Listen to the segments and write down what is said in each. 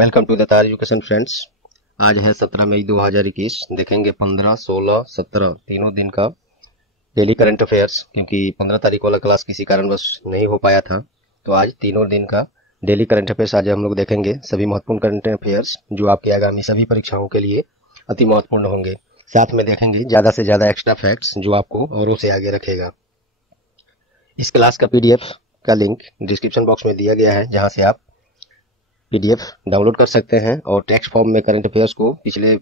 Welcome to the तार education friends. आज है 17 मई 2021। देखेंगे 15, 16, 17 तीनों दिन का डेली करंट अफेयर्स, क्योंकि 15 तारीख वाला क्लास किसी कारणवश नहीं हो पाया था। तो आज तीनों दिन का डेली करंट अफेयर्स आज हम लोग देखेंगे। सभी महत्वपूर्ण करंट अफेयर्स जो आपके आगामी सभी परीक्षाओं के लिए अति महत्वपूर्ण होंगे। साथ में देखेंगे ज्यादा से ज्यादा एक्स्ट्रा फैक्ट्स जो आपको औरों से आगे रखेगा। इस क्लास का पीडीएफ का लिंक डिस्क्रिप्शन बॉक्स में दिया गया है, जहां से आप पीडीएफ डाउनलोड कर सकते हैं और टेक्स्ट फॉर्म में करंट अफेयर्स को पिछले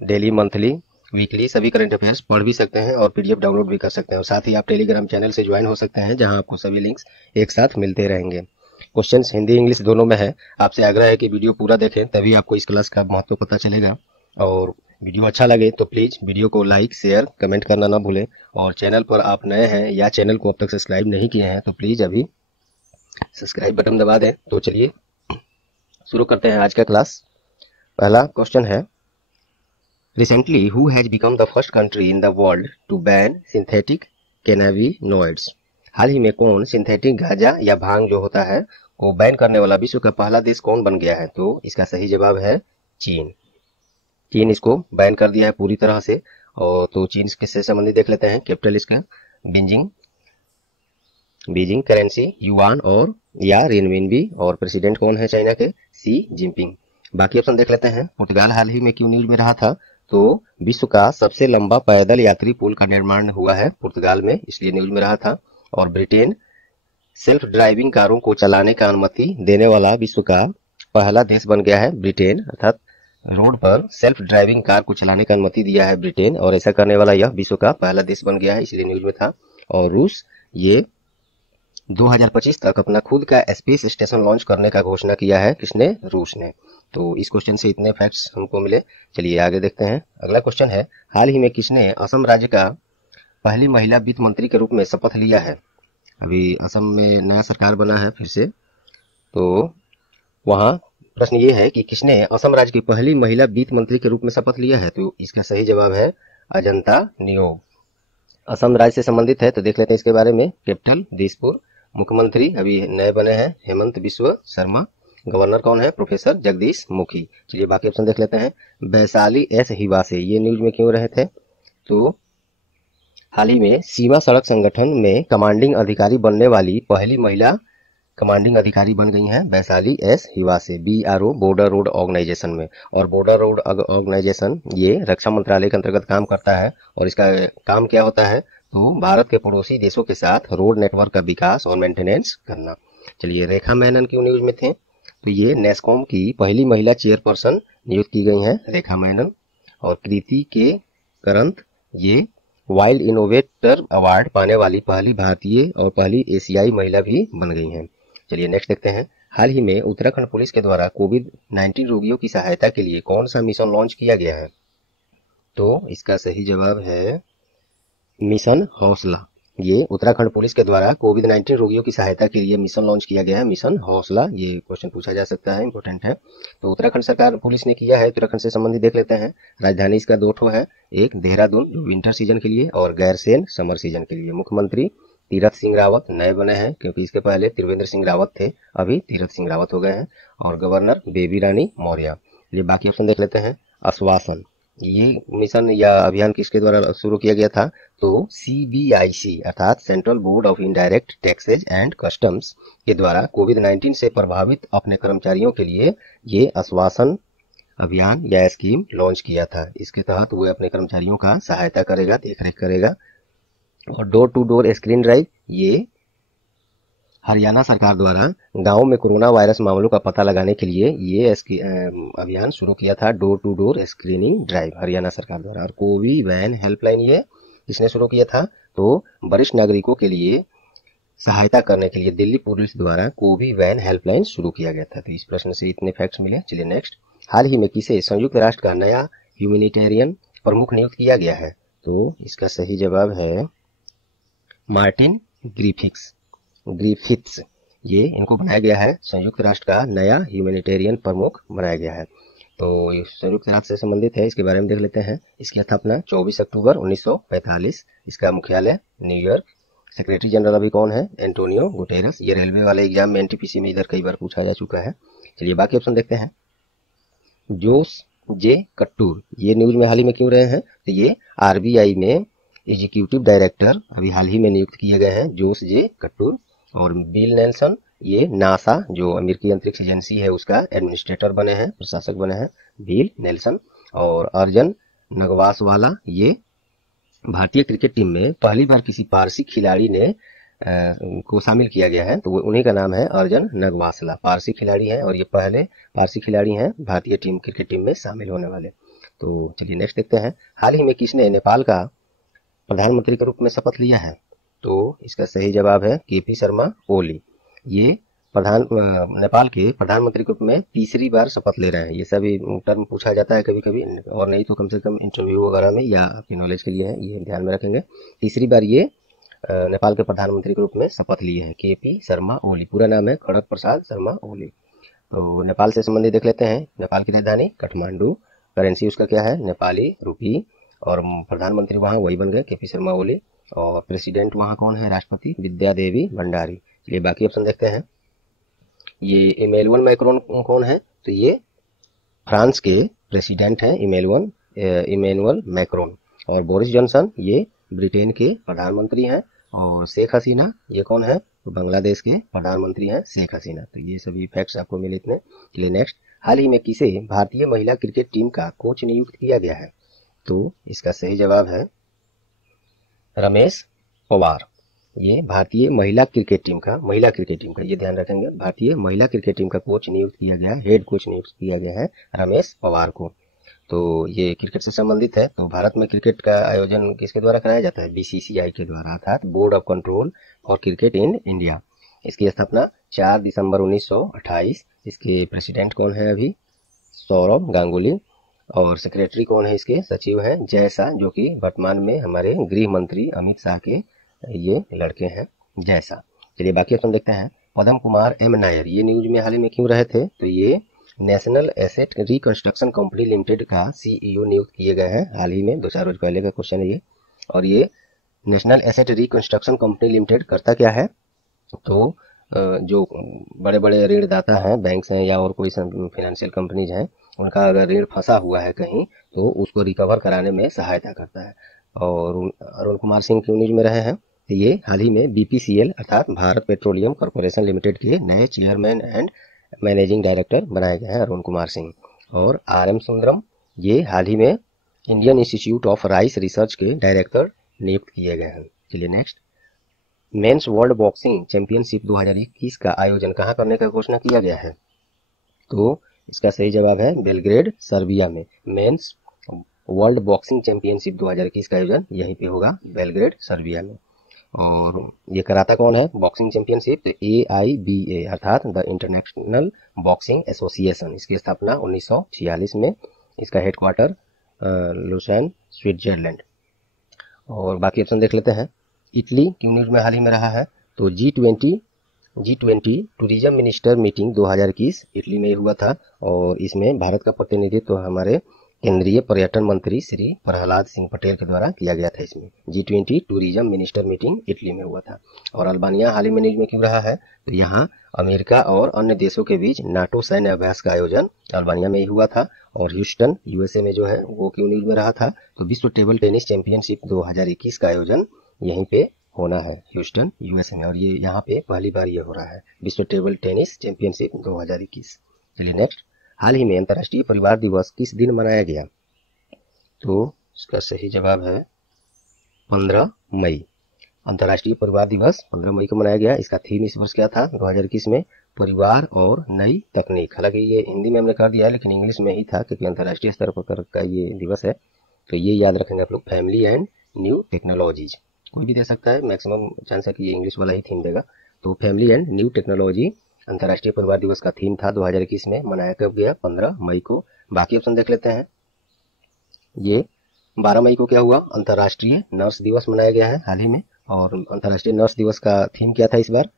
डेली, मंथली, वीकली सभी करंट अफेयर्स पढ़ भी सकते हैं और पीडीएफ डाउनलोड भी कर सकते हैं। और साथ ही आप टेलीग्राम चैनल से ज्वाइन हो सकते हैं, जहां आपको सभी लिंक्स एक साथ मिलते रहेंगे। क्वेश्चंस हिंदी इंग्लिश दोनों में है। आपसे आग्रह है कि वीडियो पूरा देखें, तभी आपको इस क्लास का महत्व पता चलेगा। और वीडियो अच्छा लगे तो प्लीज वीडियो को लाइक, शेयर, कमेंट करना ना भूलें। और चैनल पर आप नए हैं या चैनल को अब तक सब्सक्राइब नहीं किए हैं तो प्लीज अभी सब्सक्राइब बटन दबा दें। तो चलिए शुरू करते हैं आज का क्लास। पहला क्वेश्चन है, recently who has become the first country in the world to ban synthetic cannabinoids. हाल ही में कौन सिंथेटिक गांजा या भांग जो होता है को बैन करने वाला विश्व का पहला देश कौन बन गया है? तो इसका सही जवाब है चीन। चीन इसको बैन कर दिया है पूरी तरह से। और तो चीन किससे संबंधित देख लेते हैं। कैपिटल इसका बीजिंग, करेंसी युआन और या रेनमिनबी, और प्रेसिडेंट कौन है चाइना के? सी जिनपिंग। बाकी ऑप्शन देख लेते हैं। पुर्तगाल हाल ही में क्यों न्यूज में रहा था? तो विश्व का सबसे लंबा पैदल यात्री पुल का निर्माण हुआ है पुर्तगाल में, इसलिए न्यूज में रहा था। और ब्रिटेन सेल्फ ड्राइविंग कारों को चलाने का अनुमति देने वाला विश्व का पहला देश बन गया है ब्रिटेन, अर्थात रोड पर सेल्फ ड्राइविंग कार को चलाने का अनुमति दिया है ब्रिटेन, और ऐसा करने वाला यह विश्व का पहला देश बन गया है, इसलिए न्यूज में था। और रूस ये 2025 तक अपना खुद का स्पेस स्टेशन लॉन्च करने का घोषणा किया है। किसने? रूस ने। तो इस क्वेश्चन से इतने फैक्ट्स हमको मिले। चलिए आगे देखते हैं। अगला क्वेश्चन है, हाल ही में किसने असम राज्य का पहली महिला वित्त मंत्री के रूप में शपथ लिया है? अभी असम में नया सरकार बना है फिर से, तो वहां प्रश्न ये है कि किसने असम राज्य की पहली महिला वित्त मंत्री के रूप में शपथ लिया है? तो इसका सही जवाब है अजंता नियोग। असम राज्य से संबंधित है तो देख लेते हैं इसके बारे में। कैपिटल दिसपुर। मुख्यमंत्री अभी नए बने हैं हेमंत बिस्वा शर्मा। गवर्नर कौन है? प्रोफेसर जगदीश मुखी। चलिए बाकी ऑप्शन देख लेते हैं। वैशाली एस हिवासे ये न्यूज में क्यों रहे थे? तो हाल ही में सीमा सड़क संगठन में कमांडिंग अधिकारी बनने वाली पहली महिला कमांडिंग अधिकारी बन गई हैं Vaishali S Hiwase, BRO border road organisation में। और बॉर्डर रोड ऑर्गेनाइजेशन ये रक्षा मंत्रालय के अंतर्गत काम करता है। और इसका काम क्या होता है? तो भारत के पड़ोसी देशों के साथ रोड नेटवर्क का विकास और मेंटेनेंस करना। चलिए रेखा मेनन क्यों न्यूज में थे? तो ये नेस्कॉम की पहली महिला चेयरपर्सन नियुक्त की गई हैं रेखा मेनन। और कृति के करंत ये वाइल्ड इनोवेटर अवार्ड पाने वाली पहली भारतीय और पहली एशियाई महिला भी बन गई हैं। चलिए नेक्स्ट देखते हैं। हाल ही में उत्तराखंड पुलिस के द्वारा कोविड-19 रोगियों की सहायता के लिए कौन सा मिशन लॉन्च किया गया है? तो इसका सही जवाब है मिशन हौसला। ये उत्तराखंड पुलिस के द्वारा कोविड-19 रोगियों की सहायता के लिए मिशन लॉन्च किया गया है, मिशन हौसला। ये क्वेश्चन पूछा जा सकता है, इंपॉर्टेंट है। तो उत्तराखंड सरकार पुलिस ने किया है। उत्तराखंड से संबंधित देख लेते हैं। राजधानी इसका 2 ठो है, एक देहरादून जो विंटर सीजन के लिए और गैरसैंण समर सीजन के लिए। मुख्यमंत्री तीरथ सिंह रावत नए बने हैं, क्योंकि इसके पहले त्रिवेंद्र सिंह रावत थे, अभी तीरथ सिंह रावत हो गए हैं। और गवर्नर बेबी रानी मौर्य। ये बाकी ऑप्शन देख लेते हैं। आश्वासन ये मिशन या अभियान किसके द्वारा शुरू किया गया था? तो CBIC अर्थात central board of indirect taxes and customs के द्वारा कोविड-19 से प्रभावित अपने कर्मचारियों के लिए ये आश्वासन अभियान या स्कीम लॉन्च किया था। इसके तहत वो अपने कर्मचारियों का सहायता करेगा, देखरेख करेगा। और door to door screen drive ये हरियाणा सरकार द्वारा गांवों में कोरोना वायरस मामलों का पता लगाने के लिए ये अभियान शुरू किया था, door to door screening drive Haryana सरकार द्वारा। और कोवी वैन हेल्पलाइन ये किसने शुरू किया था? तो वरिष्ठ नागरिकों के लिए सहायता करने के लिए दिल्ली पुलिस द्वारा कोवी वैन हेल्पलाइन शुरू किया गया था। तो इस प्रश्न से इतने फैक्ट्स मिले। चलिए नेक्स्ट। हाल ही में किसे संयुक्त राष्ट्र का नया ह्यूमैनिटेरियन प्रमुख नियुक्त किया गया है? तो इसका सही जवाब है मार्टिन ग्रिफिथ्स। ये इनको बनाया गया है, संयुक्त राष्ट्र का नया ह्यूमैनिटेरियन प्रमुख बनाया गया है। तो संयुक्त राष्ट्र से संबंधित है, इसके बारे में देख लेते हैं। इसकी स्थापना 24 अक्टूबर 1945। इसका मुख्यालय न्यूयॉर्क। सेक्रेटरी जनरल अभी कौन है? Antonio Guterres. ये रेलवे वाले एग्जाम में NTPC में इधर कई बार पूछा जा चुका है। चलिए बाकी ऑप्शन देखते हैं। जोस जे कट्टूर, ये न्यूज में हाल ही में क्यों रहे हैं, तो ये आरबीआई में एग्जीक्यूटिव डायरेक्टर अभी हाल ही में नियुक्त किए गए हैं, जोस जे कट्टूर। और बिल नेल्सन, ये नासा जो अमेरिकी अंतरिक्ष एजेंसी है उसका एडमिनिस्ट्रेटर बने हैं, प्रशासक बने हैं, बिल नेल्सन। और अर्जन नगवासवाला, ये भारतीय क्रिकेट टीम में पहली बार किसी पारसी खिलाड़ी ने को शामिल किया गया है, तो उन्हीं का नाम है अर्जन नगवासला, पारसी खिलाड़ी हैं और ये पहले पारसी खिलाड़ी हैं भारतीय क्रिकेट टीम में शामिल होने वाले। तो चलिए नेक्स्ट देखते हैं, हाल ही में किसने नेपाल का प्रधानमंत्री के रूप में शपथ लिया है, तो इसका सही जवाब है केपी शर्मा ओली। ये नेपाल के प्रधानमंत्री के रूप में तीसरी बार शपथ ले रहे हैं। ये सभी टर्म पूछा जाता है कभी कभी, और नहीं तो कम से कम इंटरव्यू वगैरह में या आपकी नॉलेज के लिए है, ये ध्यान में रखेंगे। तीसरी बार ये नेपाल के प्रधानमंत्री के रूप में शपथ लिए हैं केपी शर्मा ओली। पूरा नाम है खड़ग प्रसाद शर्मा ओली। तो नेपाल से संबंधित देख लेते हैं, नेपाल की राजधानी काठमांडू, करेंसी उसका क्या है, नेपाली रूपी, और प्रधानमंत्री वहाँ वही बन गए केपी शर्मा ओली। और प्रेसिडेंट वहाँ कौन है, राष्ट्रपति विद्या देवी भंडारी। चलिए बाकी ऑप्शन देखते हैं, ये इमैनुअल मैक्रोन कौन है, तो ये फ्रांस के प्रेसिडेंट हैं इमैनुअल मैक्रोन। और बोरिस जॉनसन, ये ब्रिटेन के प्रधानमंत्री हैं। और शेख हसीना, ये कौन है, तो बांग्लादेश के प्रधानमंत्री हैं शेख हसीना। तो ये सभी फैक्ट्स आपको मिले इतने। चलिए नेक्स्ट, हाल ही में किसे भारतीय महिला क्रिकेट टीम का कोच नियुक्त किया गया है, तो इसका सही जवाब है रमेश पवार। ये भारतीय महिला क्रिकेट टीम का ये ध्यान रखेंगे, भारतीय महिला क्रिकेट टीम का कोच नियुक्त किया गया, हेड कोच नियुक्त किया गया है रमेश पवार को। तो ये क्रिकेट से संबंधित है। तो भारत में क्रिकेट का आयोजन किसके द्वारा कराया जाता है, बीसीसीआई के द्वारा, अर्थात board of control for cricket in India. इसकी स्थापना 4 दिसंबर 1928। इसके प्रेसिडेंट कौन है अभी, सौरभ गांगुली। और सेक्रेटरी कौन है, इसके सचिव हैं जय शाह, जो कि वर्तमान में हमारे गृह मंत्री अमित शाह के ये लड़के हैं, जय शाह। चलिए बाकी ऑप्शन देखते हैं, पद्म कुमार एम नायर, ये न्यूज में हाल ही में क्यों रहे थे, तो ये national asset reconstruction company limited का सीईओ नियुक्त किए गए हैं हाल ही में, 2-4 रोज पहले का क्वेश्चन है ये। और ये national asset reconstruction company limited करता क्या है, तो जो बड़े बड़े ऋणदाता हैं, बैंक्स हैं या और कोई फाइनेंशियल कंपनीज हैं, उनका अगर ऋण फंसा हुआ है कहीं तो उसको रिकवर कराने में सहायता करता है। और अरुण कुमार सिंह क्यों न्यूज में रहे हैं, तो ये हाल ही में बीपीसीएल अर्थात भारत पेट्रोलियम कॉर्पोरेशन लिमिटेड के नए चेयरमैन एंड मैनेजिंग डायरेक्टर बनाए गए हैं अरुण कुमार सिंह। और आर एम सुंदरम, ये हाल ही में Indian institute of rice research के डायरेक्टर नियुक्त किए गए हैं। चलिए next, mains world boxing championship 2021 का आयोजन कहाँ करने का घोषणा किया गया है, तो इसका सही जवाब है बेलग्रेड सर्बिया में। मेंस वर्ल्ड बॉक्सिंग चैंपियनशिप 2021 का आयोजन यहीं पे होगा, बेलग्रेड सर्बिया में। और ये कराता कौन है बॉक्सिंग चैंपियनशिप, तो AIBA अर्थात द इंटरनेशनल बॉक्सिंग एसोसिएशन। इसकी स्थापना 1946 में, इसका हेडक्वार्टर लुसेन स्विट्जरलैंड। और बाकी ऑप्शन देख लेते हैं, इटली क्यों न्यूज में हाल ही में रहा है, तो G20 tourism minister meeting 2021 Italy में हुआ था। और इसमें भारत का प्रतिनिधित्व तो हमारे केंद्रीय पर्यटन मंत्री श्री प्रहलाद सिंह पटेल के द्वारा किया गया था। इसमें G20 tourism minister meeting Italy में हुआ था। और अल्बानिया हाल ही में न्यूज में क्यों रहा है, तो यहाँ अमेरिका और अन्य देशों के बीच नाटो सैन्य अभ्यास का आयोजन अल्बानिया में ही हुआ था। और ह्यूस्टन यूएसए में जो है वो क्यों न्यूज में रहा था, तो विश्व टेबल टेनिस चैंपियनशिप 2021 का आयोजन यहीं पे होना है, ह्यूस्टन यूएसए में। और ये यहाँ पे पहली बार ये हो रहा है, विश्व टेबल टेनिस चैंपियनशिप 2021। चलिए नेक्स्ट, हाल ही में अंतर्राष्ट्रीय परिवार दिवस किस दिन मनाया गया, तो इसका सही जवाब है 15 मई। अंतर्राष्ट्रीय परिवार दिवस 15 मई को मनाया गया। इसका थीम इस वर्ष क्या था 2021 में, परिवार और नई तकनीक। हालांकि ये हिंदी में हमने कर दिया है लेकिन इंग्लिश में ही था क्योंकि अंतर्राष्ट्रीय स्तर पर का ये दिवस है। तो ये याद रखेंगे आप लोग, फैमिली एंड न्यू टेक्नोलॉजीज। कोई भी दे सकता है, मैक्सिमम चांस है कि ये इंग्लिश वाला ही थीम देगा। तो फैमिली एंड न्यू टेक्नोलॉजी अंतर्राष्ट्रीय परिवार दिवस का थीम था 2021 में, मनाया कब गया 15 मई को। बाकी ऑप्शन देख लेते हैं, ये 12 मई को क्या हुआ, अंतर्राष्ट्रीय नर्स दिवस मनाया गया है हाल ही में। और अंतर्राष्ट्रीय नर्स दिवस का थीम क्या था इस बार,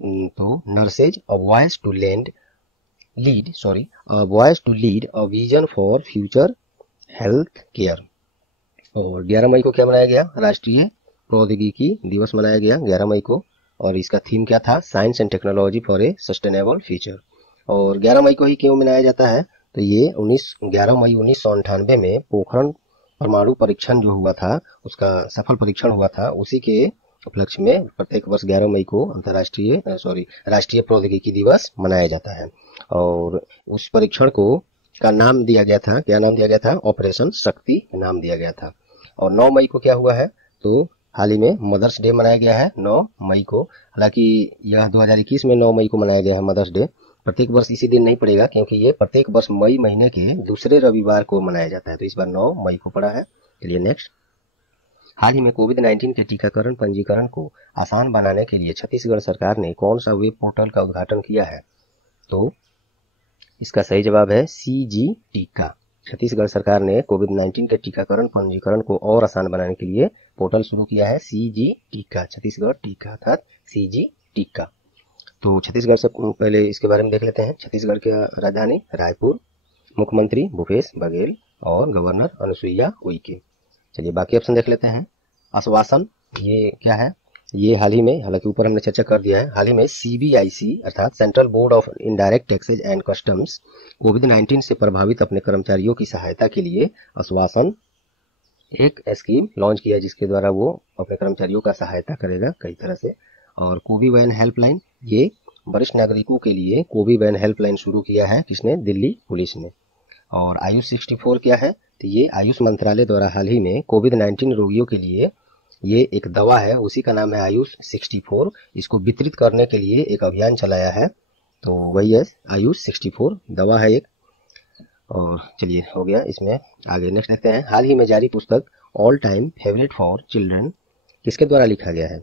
तो nurses a voice to lead a vision for future health care. और 11 मई को क्या मनाया गया, राष्ट्रीय प्रौद्योगिकी दिवस मनाया गया 11 मई को। और इसका थीम क्या था, science and technology for a sustainable future. और 11 मई को ही क्यों मनाया जाता है, तो ये 11 मई 1998 में पोखरण परमाणु परीक्षण जो हुआ था, उसका सफल परीक्षण हुआ था, उसी के उपलक्ष्य में प्रत्येक वर्ष 11 मई को राष्ट्रीय प्रौद्योगिकी दिवस मनाया जाता है। और उस परीक्षण को का नाम दिया गया था, क्या नाम दिया गया था? ऑपरेशन शक्ति नाम दिया गया था। और 9 मई को क्या हुआ है? तो हाल ही में मदर्स डे मनाया गया है 9 मई को। हालांकि यह 2021 में 9 मई को मनाया गया है मदर्स डे। प्रत्येक वर्ष इसी दिन नहीं पड़ेगा, क्योंकि ये प्रत्येक वर्ष मई महीने के दूसरे रविवार को मनाया जाता है, तो इस बार 9 मई को पड़ा है। चलिए नेक्स्ट। हाल ही में कोविड-19 के टीकाकरण पंजीकरण को आसान बनाने के लिए छत्तीसगढ़ सरकार ने कौन सा वेब पोर्टल का उद्घाटन किया है? तो इसका सही जवाब है CG टीका। छत्तीसगढ़ सरकार ने कोविड-19 के टीकाकरण पंजीकरण को और आसान बनाने के लिए पोर्टल शुरू किया है CG टीका, छत्तीसगढ़ टीका अर्थात CG टीका। तो छत्तीसगढ़ से पहले इसके बारे में देख लेते हैं। छत्तीसगढ़ की राजधानी रायपुर, मुख्यमंत्री भूपेश बघेल और गवर्नर अनुसुईया उइके। चलिए बाकी ऑप्शन देख लेते हैं। आश्वासन, ये क्या है? ये हाल ही में, हालांकि ऊपर हमने चर्चा कर दिया है, हाल ही में CBIC अर्थात central board of indirect taxes and customs कोविड-19 से प्रभावित अपने कर्मचारियों की सहायता के लिए आश्वासन एक स्कीम लॉन्च किया, जिसके द्वारा वो अपने कर्मचारियों का सहायता करेगा कई तरह से। और कोविवैन हेल्पलाइन, ये वरिष्ठ नागरिकों के लिए कोविवैन हेल्पलाइन शुरू किया है, किसने? दिल्ली पुलिस ने। और आयुष 64 क्या है? तो ये आयुष मंत्रालय द्वारा हाल ही में कोविड-19 रोगियों के लिए ये एक दवा है, उसी का नाम है आयुष 64। इसको वितरित करने के लिए एक अभियान चलाया है, तो वही है आयुष 64 दवा है एक। और चलिए हो गया इसमें। आगे नेक्स्ट देखते हैं। हाल ही में जारी पुस्तक all time favourite for children किसके द्वारा लिखा गया है?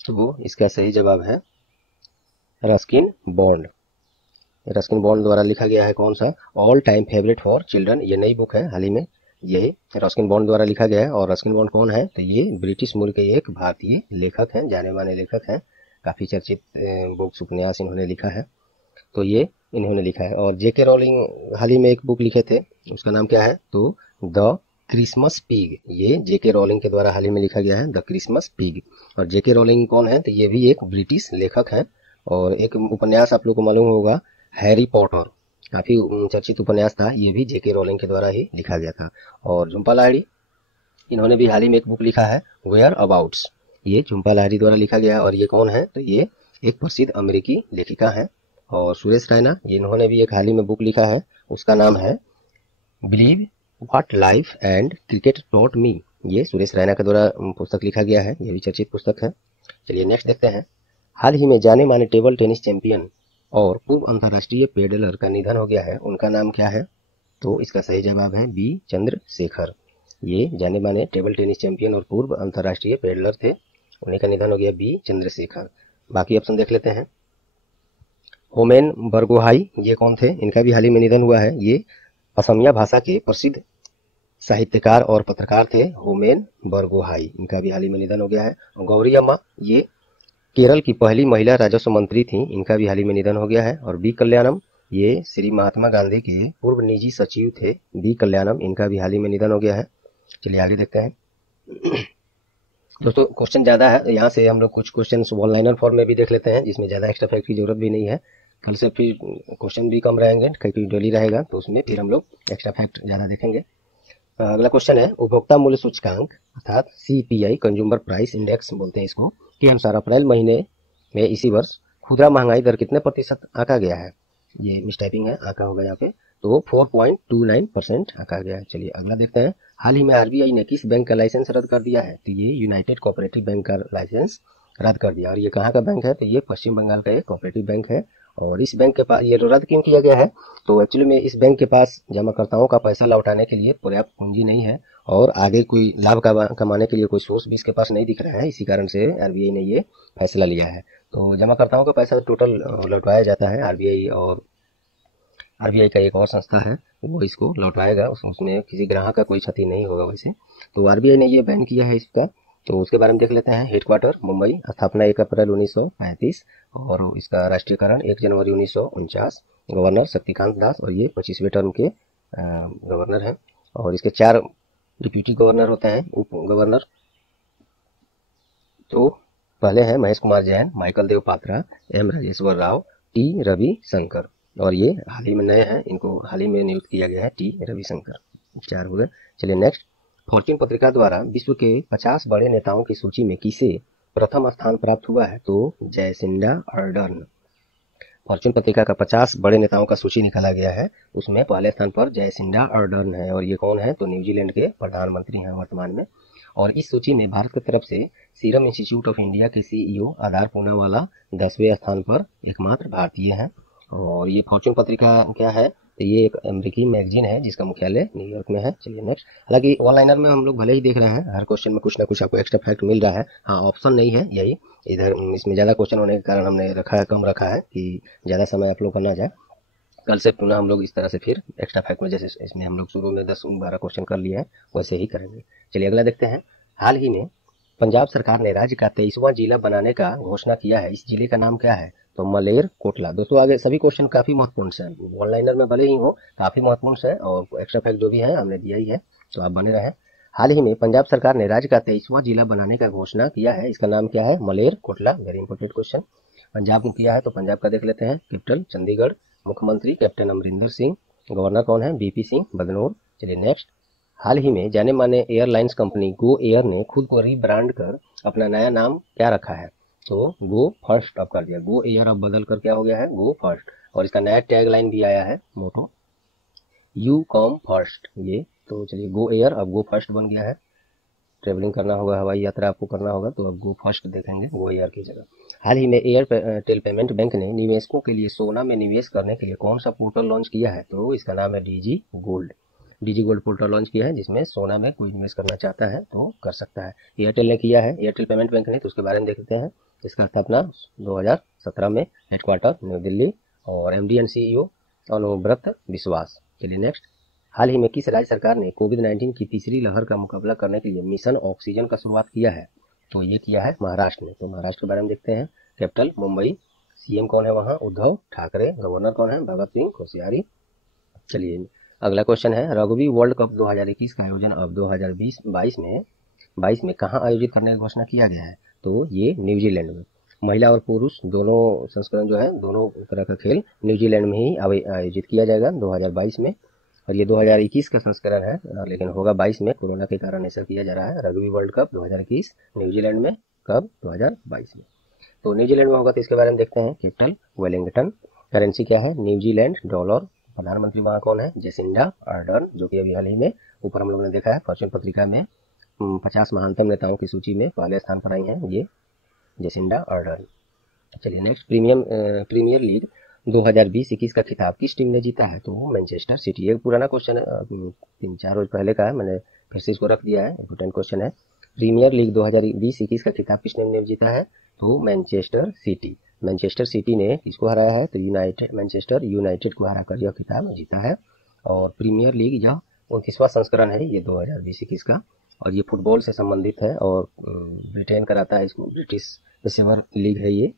तो इसका सही जवाब है रस्किन बॉन्ड। रस्किन बॉन्ड द्वारा लिखा गया है कौन सा? All time favourite for children. ये नई बुक है, हाल ही में ये रस्किन बॉन्ड द्वारा लिखा गया है। और रस्किन बॉन्ड कौन है? तो ये ब्रिटिश मूल के एक भारतीय लेखक हैं, जाने माने लेखक हैं, काफी चर्चित बुक्स उपन्यास इन्होंने लिखा है, तो ये इन्होंने लिखा है। और जेके रोलिंग हाल ही में एक बुक लिखे थे, उसका नाम क्या है? तो द क्रिसमस पिग। ये जेके रोलिंग के द्वारा हाल ही में लिखा गया है, द क्रिसमस पिग। और जेके रोलिंग कौन है? तो ये भी एक ब्रिटिश लेखक है। और एक उपन्यास आप लोग को मालूम होगा, हैरी पॉटर, काफी चर्चित उपन्यास था, ये भी जेके रोलिंग के द्वारा ही लिखा गया था। और झुम्पा लाहिड़ी, इन्होंने भी हाल ही में एक बुक लिखा है वेयर अबाउट्स, ये झुम्पा लाहिड़ी द्वारा लिखा गया है। और ये कौन है? तो ये एक प्रसिद्ध अमेरिकी लेखिका है। और सुरेश रैना, ये इन्होंने भी एक हाल ही में बुक लिखा है, उसका नाम है believe what life and cricket taught me. ये सुरेश रैना के द्वारा पुस्तक लिखा गया है, ये भी चर्चित पुस्तक है। चलिए नेक्स्ट देखते हैं। हाल ही में जाने माने टेबल टेनिस चैंपियन और पूर्व अंतर्राष्ट्रीय पेडलर का निधन हो गया है, उनका नाम क्या है? तो इसका सही जवाब है बी चंद्रशेखर। ये जाने माने टेबल टेनिस चैंपियन और पूर्व अंतर्राष्ट्रीय पेडलर थे, उन्हीं का निधन हो गया, बी चंद्रशेखर। बाकी ऑप्शन देख लेते हैं। होमेन बरगोहाई, ये कौन थे? इनका भी हाल ही में निधन हुआ है। ये असमिया भाषा के प्रसिद्ध साहित्यकार और पत्रकार थे, होमेन बरगोहाई, इनका भी हाल ही में निधन हो गया है। गौरी अम्मा, ये केरल की पहली महिला राजस्व मंत्री थी, इनका भी हाल ही में निधन हो गया है। और बी कल्याणम, ये श्री महात्मा गांधी के पूर्व निजी सचिव थे, बी कल्याणम, इनका भी हाल ही में निधन हो गया है। चलिए आगे देखते हैं। दोस्तों क्वेश्चन ज्यादा है, यहाँ से हम लोग कुछ क्वेश्चन वन लाइनर फॉर्म में भी देख लेते हैं, जिसमें ज्यादा एक्स्ट्रा फैक्ट की जरूरत भी नहीं है। कल से फिर क्वेश्चन भी कम रहेंगे, कहीं डेली रहेगा, तो उसमें फिर हम लोग एक्स्ट्रा फैक्ट ज्यादा देखेंगे। अगला क्वेश्चन है, उपभोक्ता मूल्य सूचकांक अर्थात CPI कंज्यूमर प्राइस इंडेक्स बोलते हैं इसको, के अनुसार अप्रैल महीने में इसी वर्ष खुदरा महंगाई दर कितने प्रतिशत आंका गया है? ये मिसटाइपिंग है, आंका होगा यहाँ पे, तो 4.29% आंका गया है। चलिए अगला देखते हैं। हाल ही में RBI ने किस बैंक का लाइसेंस रद्द कर दिया है? तो ये यूनाइटेड कोऑपरेटिव बैंक का लाइसेंस रद्द कर दिया। और ये कहाँ का बैंक है? तो ये पश्चिम बंगाल का एक कोऑपरेटिव बैंक है। और इस बैंक के पास ये रद्द क्यों किया गया है? तो एक्चुअली में इस बैंक के पास जमाकर्ताओं का पैसा लौटाने के लिए पर्याप्त पूंजी नहीं है, और आगे कोई लाभ कमाने के लिए कोई सोर्स भी इसके पास नहीं दिख रहा है, इसी कारण से RBI ने ये फैसला लिया है। तो जमाकर्ताओं का पैसा टोटल लौटवाया जाता है RBI, और RBI का एक और संस्था है वो इसको लौटवाएगा, उसमें किसी ग्राहक का कोई क्षति नहीं होगा वैसे। तो RBI ने ये बैन किया है इसका, तो उसके बारे में देख लेते हैं। हेडक्वार्टर मुंबई, स्थापना 1 अप्रैल 1935, और इसका राष्ट्रीयकरण 1 जनवरी 1949। गवर्नर शक्तिकांत दास, और ये 25वें टर्म के गवर्नर हैं। और इसके 4 डिप्यूटी गवर्नर होते हैं, उप गवर्नर। तो पहले हैं महेश कुमार जैन, माइकल देव पात्रा, M राजेश्वर राव, T रवि शंकर। और ये हाल ही में नए हैं, इनको हाल ही में नियुक्त किया गया है, टी रविशंकर। 4 हो गए। चलिए नेक्स्ट, फॉर्च्यून पत्रिका द्वारा विश्व के 50 बड़े नेताओं की सूची में किसे प्रथम स्थान प्राप्त हुआ है? तो जैसिंडा अर्डर्न। फॉर्च्यून पत्रिका का 50 बड़े नेताओं का सूची निकाला गया है, उसमें पहले स्थान पर जैसिंडा अर्डर्न है। और ये कौन है? तो न्यूजीलैंड के प्रधानमंत्री हैं वर्तमान में। और इस सूची में भारत की तरफ से सीरम इंस्टीट्यूट ऑफ इंडिया के सीईओ आधार पूनावाला 10वें स्थान पर एकमात्र भारतीय हैं। और ये फॉर्च्यून पत्रिका क्या है? तो ये एक अमेरिकी मैगजीन है जिसका मुख्यालय न्यूयॉर्क में है। चलिए नेक्स्ट, हालांकि वन लाइनर में हम लोग भले ही देख रहे हैं हर क्वेश्चन में कुछ ना कुछ आपको एक्स्ट्रा फैक्ट मिल रहा है, हाँ ऑप्शन नहीं है यही, इधर इसमें ज़्यादा क्वेश्चन होने के कारण हमने रखा है, कम रखा है कि ज़्यादा समय आप लोग का ना जाए। कल से पुनः हम लोग इस तरह से फिर एक्स्ट्रा फैक्ट में, जैसे इसमें हम लोग शुरू में 10-12 क्वेश्चन कर लिए हैं वैसे ही करेंगे। चलिए अगला देखते हैं। हाल ही में पंजाब सरकार ने राज्य का 23वां जिला बनाने का घोषणा किया है, इस जिले का नाम क्या है? तो मलेर कोटला। दोस्तों आगे सभी क्वेश्चन काफी महत्वपूर्ण है, वन लाइनर में भले ही हो काफी महत्वपूर्ण है, और एक्स्ट्रा फैक्ट जो भी है हमने दिया ही है, तो आप बने रहे। हाल ही में पंजाब सरकार ने राज्य का 23वां जिला बनाने का घोषणा किया है, इसका नाम क्या है? Malerkotla. Very important question. Punjab में किया है तो पंजाब का देख लेते हैं। कैपिटल चंडीगढ़, मुख्यमंत्री कैप्टन अमरिंदर सिंह, गवर्नर कौन है? बीपी सिंह बदनौर। चलिए नेक्स्ट, हाल ही में जाने माने एयरलाइंस कंपनी गो एयर ने खुद को रीब्रांड कर अपना नया नाम क्या रखा है? तो गो फर्स्ट अब कर दिया, गो एयर अब बदल कर क्या हो गया है? गो फर्स्ट। और इसका नया टैग लाइन भी आया है, मोटो, यू कम फर्स्ट। ये तो चलिए गो एयर अब गो फर्स्ट बन गया है। ट्रेवलिंग करना होगा, हवाई यात्रा आपको करना होगा तो अब गो फर्स्ट देखेंगे गो एयर की जगह। हाल ही में एयरटेल पेमेंट बैंक ने निवेशकों के लिए सोना में निवेश करने के लिए कौन सा पोर्टल लॉन्च किया है? तो इसका नाम है DG gold. DG gold portal launch किया है, जिसमें सोना में कोई निवेश करना चाहता है तो कर सकता है। एयरटेल ने किया है, एयरटेल पेमेंट बैंक ने, तो उसके बारे में देखते हैं। इसका स्थापना 2017 में, हेडक्वार्टर न्यू दिल्ली, और एमडी एंड सीईओ अनुव्रत विश्वास। चलिए नेक्स्ट, हाल ही में किस राज्य सरकार ने कोविड-19 की तीसरी लहर का मुकाबला करने के लिए मिशन ऑक्सीजन का शुरुआत किया है? तो ये किया है महाराष्ट्र ने। तो महाराष्ट्र के बारे में देखते हैं। कैपिटल मुंबई, सीएम कौन है वहाँ? उद्धव ठाकरे, गवर्नर कौन है? भगत सिंह कोश्यारी। चलिए अगला क्वेश्चन है, रग्बी वर्ल्ड कप 2021 का आयोजन अब 2022 में कहाँ आयोजित करने की घोषणा किया गया है? तो ये न्यूजीलैंड में। महिला और पुरुष दोनों संस्करण जो है, दोनों तरह का खेल न्यूजीलैंड में ही आयोजित किया जाएगा 2022 में। और ये 2021 का संस्करण है, लेकिन होगा 22 में, कोरोना के कारण ऐसा किया जा रहा है। रग्बी वर्ल्ड कप 2021 न्यूजीलैंड में, कब? 2022 में। तो न्यूजीलैंड में होगा तो इसके बारे में देखते हैं। कैपिटल वेलिंगटन, करेंसी क्या है? न्यूजीलैंड डॉलर, प्रधानमंत्री वहाँ कौन है? जैसिंडा अर्डर्न, जो कि अभी हाल ही में ऊपर हम लोगों ने देखा है फॉर्च्यून पत्रिका में 50 महानतम नेताओं की सूची में पहले स्थान पर आई हैं ये जैसिंडा अर्डर्न। चलिए नेक्स्ट, प्रीमियर लीग 2020-21 का खिताब किस टीम ने जीता है? तो मैनचेस्टर सिटी। एक पुराना क्वेश्चन है, 3-4 रोज पहले का है, मैंने फिर से इसको रख दिया है, इम्पोर्टेंट क्वेश्चन है। प्रीमियर लीग 2020-21 का खिताब किस टीम ने जीता है? तो मैनचेस्टर सिटी। मैनचेस्टर सिटी ने किसको हराया है? तो मैनचेस्टर यूनाइटेड को हराकर यह खिताब जीता है। और प्रीमियर लीग यह 29वां संस्करण है ये 2020-21 का, और ये फुटबॉल से संबंधित है, और ब्रिटेन कराता है इसको, ब्रिटिश पेशेवर लीग है ये,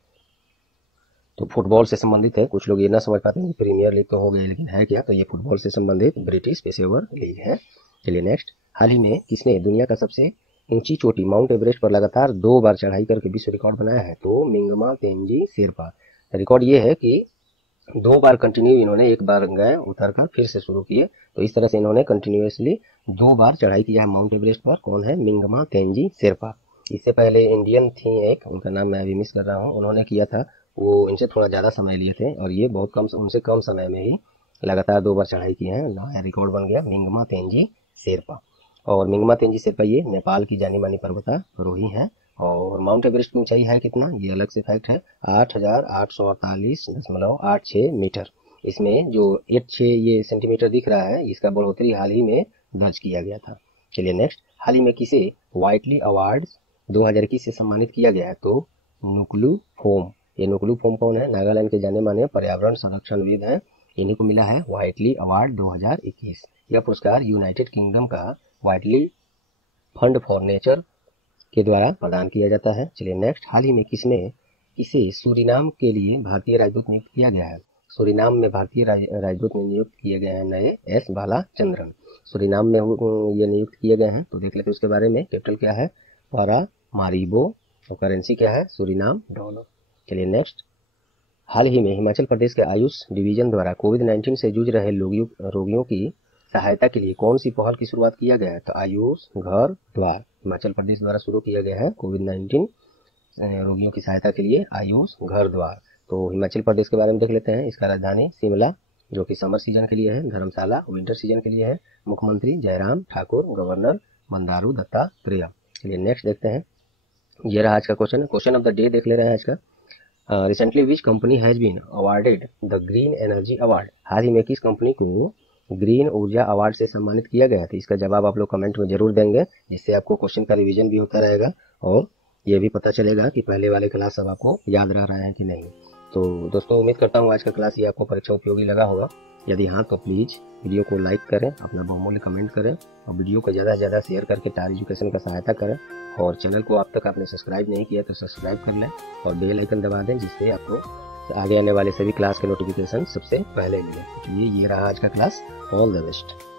तो फुटबॉल से संबंधित है। कुछ लोग ये ना समझ पाते हैं कि प्रीमियर लीग तो हो गई, लेकिन है क्या? तो ये फुटबॉल से संबंधित ब्रिटिश पेशेवर लीग है। चलिए नेक्स्ट, हाल ही में किसने दुनिया का सबसे ऊंची चोटी माउंट एवरेस्ट पर लगातार 2 बार चढ़ाई करके विश्व रिकॉर्ड बनाया है? तो मिंगमा तेंजी शेरपा। रिकॉर्ड ये है कि 2 बार कंटिन्यू इन्होंने, एक बार गए उतर कर फिर से शुरू किए, तो इस तरह से इन्होंने कंटिन्यूसली 2 बार चढ़ाई किया है माउंट एवरेस्ट पर। कौन है? मिंगमा तेंजी शेरपा। इससे पहले इंडियन थी एक, उनका नाम मैं अभी मिस कर रहा हूँ, उन्होंने किया था, वो इनसे थोड़ा ज़्यादा समय लिए थे, और ये बहुत कम, उनसे कम समय में ही लगातार 2 बार चढ़ाई की है। नया रिकॉर्ड बन गया मिंगमा तेंजी शेरपा। और मिंगमा तेंजी शेरपा ये नेपाल की जानी मानी पर्वतारोही हैं। और माउंट एवरेस्ट की ऊंचाई है कितना? ये अलग से फैक्ट है, 8,848.86 मीटर। इसमें जो 86 ये सेंटीमीटर दिख रहा है, इसका बढ़ोतरी हाल ही में दर्ज किया गया था। चलिए नेक्स्ट, हाल ही में किसे व्हाइटली अवार्ड 2021 से सम्मानित किया गया है? तो नुक्लू फोम। ये नुक्लू फोम कौन है? नागालैंड के जाने माने पर्यावरण संरक्षणविद हैं, इन्हीं को मिला है व्हाइटली अवार्ड 2021। यह पुरस्कार यूनाइटेड किंगडम का व्हाइटली फंड फॉर नेचर के द्वारा प्रदान किया जाता है। चलिए नेक्स्ट, हाल ही में किसे सूरीनाम के लिए भारतीय राजदूत नियुक्त किया गया है? सूरीनाम में भारतीय राजदूत में नियुक्त किए गए हैं नए एस बालाचंद्रन। सूरीनाम में ये नियुक्त किए गए हैं, तो देख लेते हैं उसके बारे में। कैपिटल क्या है? पारा मारिबो, और करेंसी क्या है? Suriname dollar. चलिए नेक्स्ट, हाल ही में हिमाचल प्रदेश के आयुष डिवीजन द्वारा कोविड-19 से जूझ रहे रोगियों की सहायता के लिए कौन सी पहल की शुरुआत किया गया है? तो आयुष घर द्वार हिमाचल प्रदेश द्वारा शुरू किया गया है कोविड-19 रोगियों की सहायता के लिए आयुष घर द्वार। तो हिमाचल प्रदेश के बारे में देख लेते हैं। इसका राजधानी शिमला, जो कि समर सीजन के लिए है, धर्मशाला विंटर सीजन के लिए है, मुख्यमंत्री जयराम ठाकुर, गवर्नर बंडारू दत्तात्रेय। चलिए नेक्स्ट देखते हैं। ये रहा आज का क्वेश्चन ऑफ द डे देख ले रहे हैं आज का। Recently which company has been awarded the green energy award? हाल ही में किस कंपनी को ग्रीन ऊर्जा अवार्ड से सम्मानित किया गया था? इसका जवाब आप लोग कमेंट में जरूर देंगे, जिससे आपको क्वेश्चन का रिवीजन भी होता रहेगा और ये भी पता चलेगा कि पहले वाले क्लास सब आपको याद रह रहे हैं कि नहीं। तो दोस्तों उम्मीद करता हूँ आज का क्लास ये आपको परीक्षा उपयोगी लगा होगा। यदि हाँ तो प्लीज़ वीडियो को लाइक करें, अपना बहुमूल्य कमेंट करें और वीडियो को ज़्यादा से ज़्यादा शेयर करके टार एजुकेशन का सहायता करें। और चैनल को अब तक आपने सब्सक्राइब नहीं किया तो सब्सक्राइब कर लें और बेल आइकन दबा दें, जिससे आपको आगे आने वाले सभी क्लास के नोटिफिकेशन सबसे पहले मिले। तो ये रहा आज का क्लास। All the best.